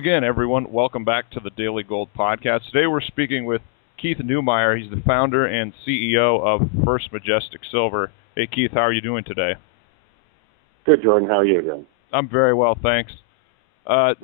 again, everyone. Welcome back to the Daily Gold Podcast. Today we're speaking with Keith Neumeyer. He's the founder and CEO of First Majestic Silver. Hey, Keith, how are you doing today? Good, Jordan. How are you doing? I'm very well, thanks.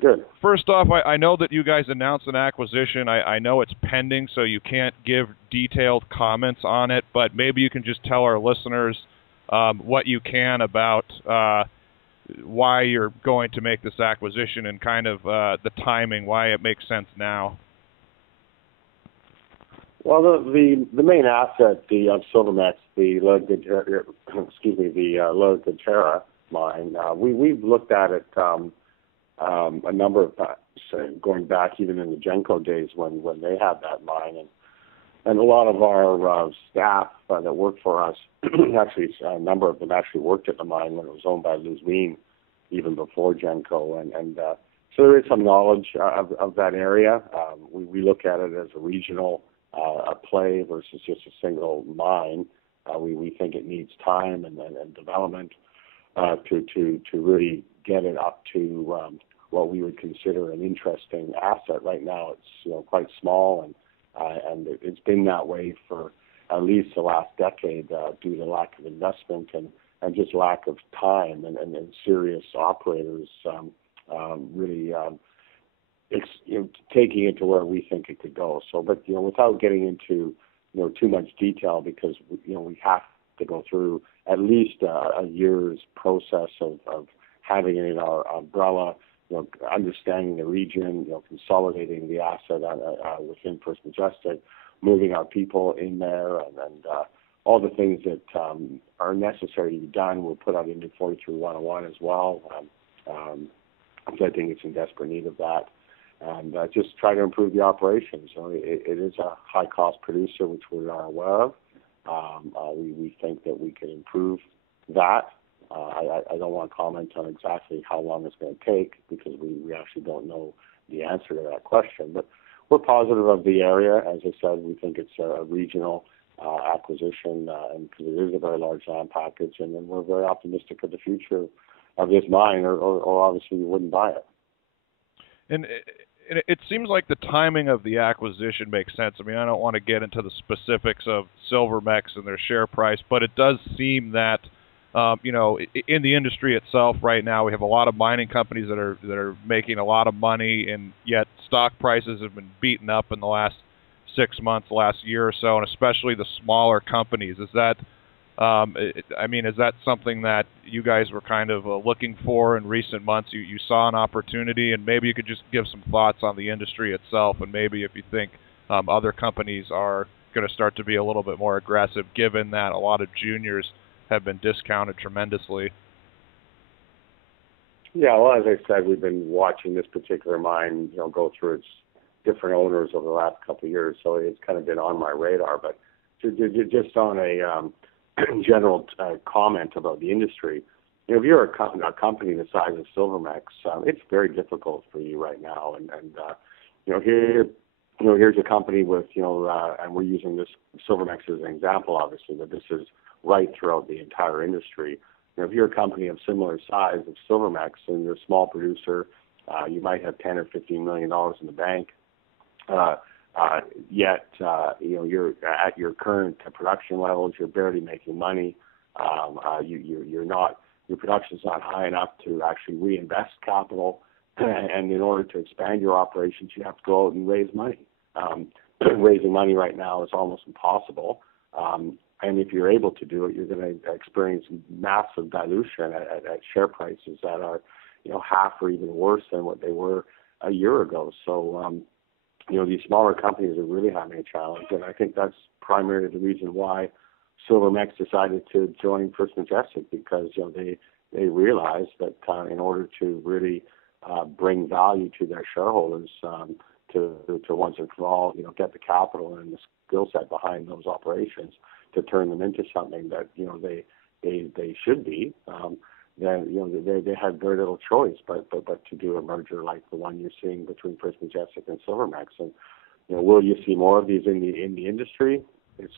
Good. First off, I know that you guys announced an acquisition. I know it's pending, so you can't give detailed comments on it, but maybe you can just tell our listeners what you can about why you're going to make this acquisition and kind of the timing, why it makes sense now. Well, the main asset, the Silvermex, the La Guitarra mine, we've looked at it a number of times, going back even in the Genco days when they had that mine, and a lot of our staff that worked for us, actually a number of them actually worked at the mine when it was owned by Luzween, even before Genco, and so there is some knowledge of that area. We look at it as a regional play versus just a single mine. We think it needs time and development to really get it up to what we would consider an interesting asset. Right now, it's quite small, and it's been that way for at least the last decade due to lack of investment and just lack of time and serious operators really taking it to where we think it could go. So, but without getting into too much detail, because we have to go through at least a year's process of having it in our umbrella, understanding the region, consolidating the asset within First Majestic, moving our people in there, and all the things that are necessary to be done. We'll put out into 43-101 as well. So I think it's in desperate need of that. And just try to improve the operations. It is a high-cost producer, which we are aware of. We think that we can improve that. I don't want to comment on exactly how long it's going to take, because we actually don't know the answer to that question. But we're positive of the area. As I said, we think it's a regional acquisition, and because it is a very large land package, and then we're very optimistic of the future of this mine, or obviously we wouldn't buy it. And it seems like the timing of the acquisition makes sense. I mean, I don't want to get into the specifics of Silvermex and their share price, but it does seem that in the industry itself right now, we have a lot of mining companies that are making a lot of money, and yet stock prices have been beaten up in the last 6 months, last year or so, and especially the smaller companies. Is that, is that something that you guys were kind of looking for in recent months? You saw an opportunity, and maybe you could just give some thoughts on the industry itself, and maybe if you think other companies are going to start to be a little bit more aggressive, given that a lot of juniors have been discounted tremendously. Yeah, well, as I said, we've been watching this particular mine, go through its different owners over the last couple of years, so it's kind of been on my radar. But just on a general comment about the industry, if you're a company the size of Silvermex, it's very difficult for you right now. And here's a company with and we're using this Silvermex as an example, obviously, but this is right throughout the entire industry. If you're a company of similar size of Silvermex and you're a small producer, you might have $10 or $15 million in the bank. Yet you're at your current production levels, you're barely making money. You're not, your production's not high enough to actually reinvest capital, and in order to expand your operations, you have to go out and raise money. Raising money right now is almost impossible. And if you're able to do it, you're going to experience massive dilution at share prices that are, half or even worse than what they were a year ago. So, these smaller companies are really having a challenge, and I think that's primarily the reason why Silvermex decided to join First Majestic, because they realized that in order to really bring value to their shareholders, to once and for all, get the capital and the skill set behind those operations to turn them into something that they should be, then they had very little choice but to do a merger like the one you're seeing between First Majestic and Silvermex. And will you see more of these in the industry? It's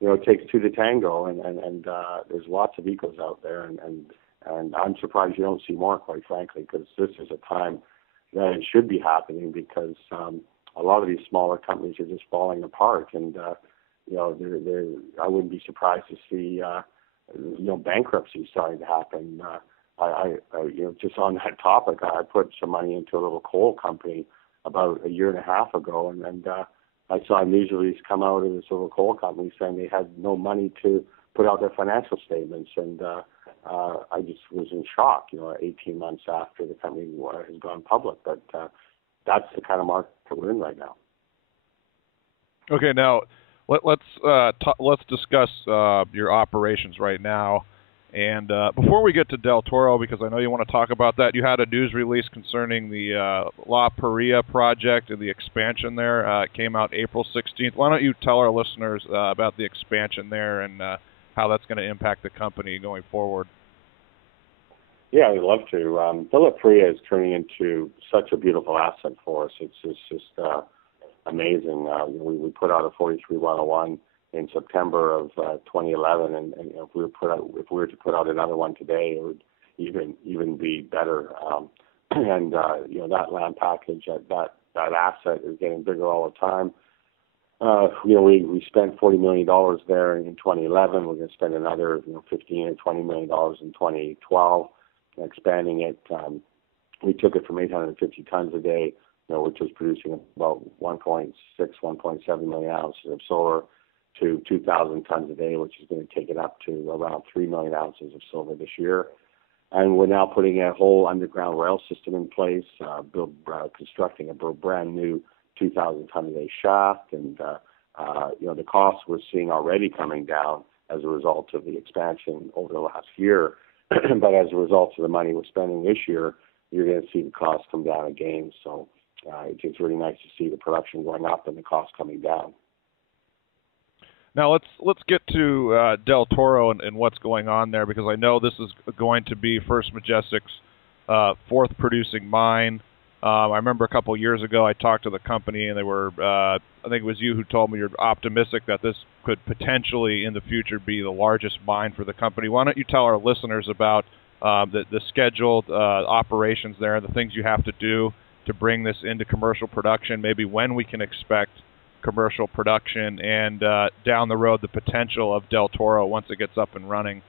it takes two to tango, and there's lots of egos out there, and I'm surprised you don't see more, quite frankly, because this is a time that it should be happening, because a lot of these smaller companies are just falling apart, and I wouldn't be surprised to see bankruptcy starting to happen. Just on that topic, I put some money into a little coal company about a year and a half ago, and I saw news release come out of this little coal company saying they had no money to put out their financial statements, and I just was in shock, 18 months after the company has gone public. But that's the kind of market we're in right now. Okay, now let's discuss your operations right now. And before we get to Del Toro, because I know you want to talk about that, you had a news release concerning the La Paria project and the expansion there. It came out April 16th. Why don't you tell our listeners about the expansion there and how that's going to impact the company going forward? Yeah, I'd love to. La Paria is turning into such a beautiful asset for us. It's just amazing. We put out a 43-101 in September of 2011, and if we were to put out another one today, it would even be better. That land package, that asset is getting bigger all the time. We spent $40 million there in 2011. We're going to spend another 15 or $20 million in 2012 expanding it. We took it from 850 tons a day, which was producing about 1.7 million ounces of silver, to 2,000 tons a day, which is going to take it up to around 3 million ounces of silver this year. And we're now putting a whole underground rail system in place, constructing a brand new 2,000 ton a day shaft. And, the costs we're seeing already coming down as a result of the expansion over the last year. But as a result of the money we're spending this year, you're going to see the costs come down again. So it's really nice to see the production going up and the costs coming down. Now let's get to Del Toro and what's going on there, because I know this is going to be First Majestic's fourth producing mine. I remember a couple of years ago I talked to the company, and they were I think it was you who told me you're optimistic that this could potentially in the future be the largest mine for the company. Why don't you tell our listeners about the scheduled operations there and the things you have to do to bring this into commercial production, maybe when we can expect commercial production, and down the road the potential of Del Toro once it gets up and running.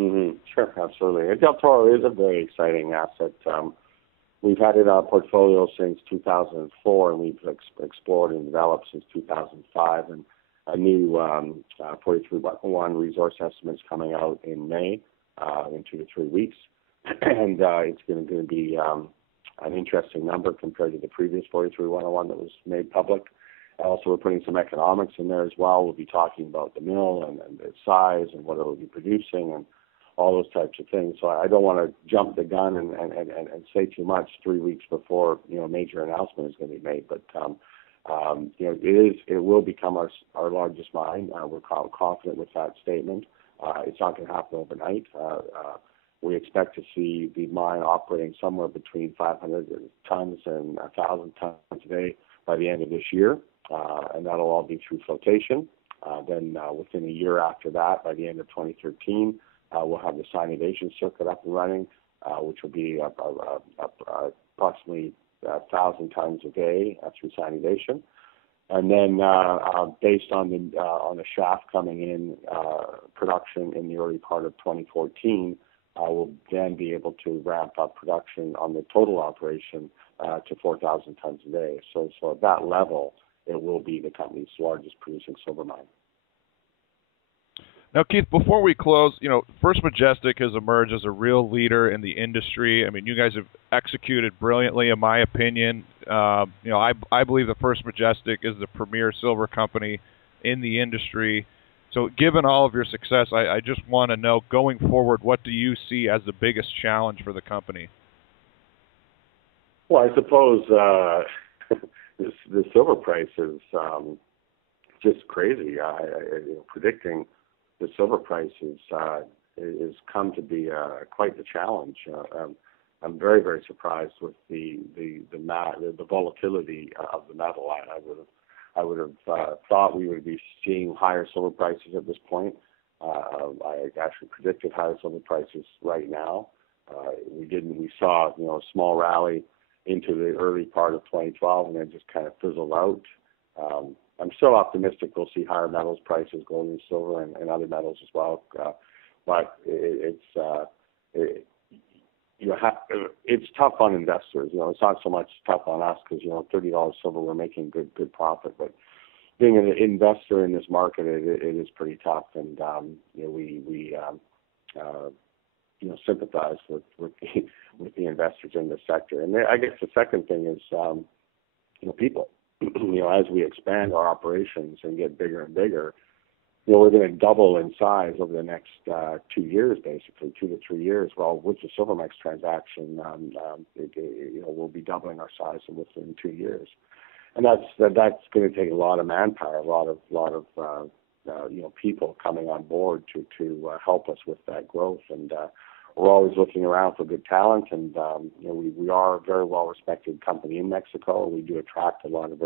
Mm-hmm. Sure, absolutely. Del Toro is a very exciting asset. We've had it in our portfolio since 2004, and we've explored and developed since 2005. And a new 43-1 resource estimate is coming out in May, in 2 to 3 weeks, and it's going to be an interesting number compared to the previous 43-101 that was made public. Also, we're putting some economics in there as well. We'll be talking about the mill and its size and what it will be producing and all those types of things. So I don't want to jump the gun and say too much 3 weeks before a major announcement is going to be made. But it will become our largest mine. We're confident with that statement. It's not going to happen overnight. We expect to see the mine operating somewhere between 500 tons and 1,000 tons a day by the end of this year, and that'll all be through flotation. Then within a year after that, by the end of 2013, we'll have the cyanidation circuit up and running, which will be approximately 1,000 tons a day through cyanidation. And then based on the shaft coming in production in the early part of 2014, we'll then be able to ramp up production on the total operation to 4,000 tons a day. So at that level, it will be the company's largest producing silver mine. Now, Keith, before we close, First Majestic has emerged as a real leader in the industry. I mean, you guys have executed brilliantly, in my opinion. I believe that First Majestic is the premier silver company in the industry. So given all of your success, I just want to know, going forward, what do you see as the biggest challenge for the company? Well, I suppose the silver price is just crazy. Predicting the silver price is come to be quite the challenge. I'm very, very surprised with the volatility of the metal. I would have thought we would be seeing higher silver prices at this point. I actually predicted higher silver prices right now. We saw, a small rally into the early part of 2012 and then just kind of fizzled out. I'm still optimistic we'll see higher metals prices, gold and silver and other metals as well. But it's tough on investors. It's not so much tough on us because, $30 silver, we're making good profit. But being an investor in this market, it is pretty tough. And, we sympathize with the investors in this sector. And I guess the second thing is, people. As we expand our operations and get bigger and bigger, we're going to double in size over the next 2 years, basically 2 to 3 years. Well, with the Silvermex transaction, we'll be doubling our size within 2 years, and that's going to take a lot of manpower, a lot of people coming on board to help us with that growth. And we're always looking around for good talent, and we are a very well respected company in Mexico. We do attract a lot of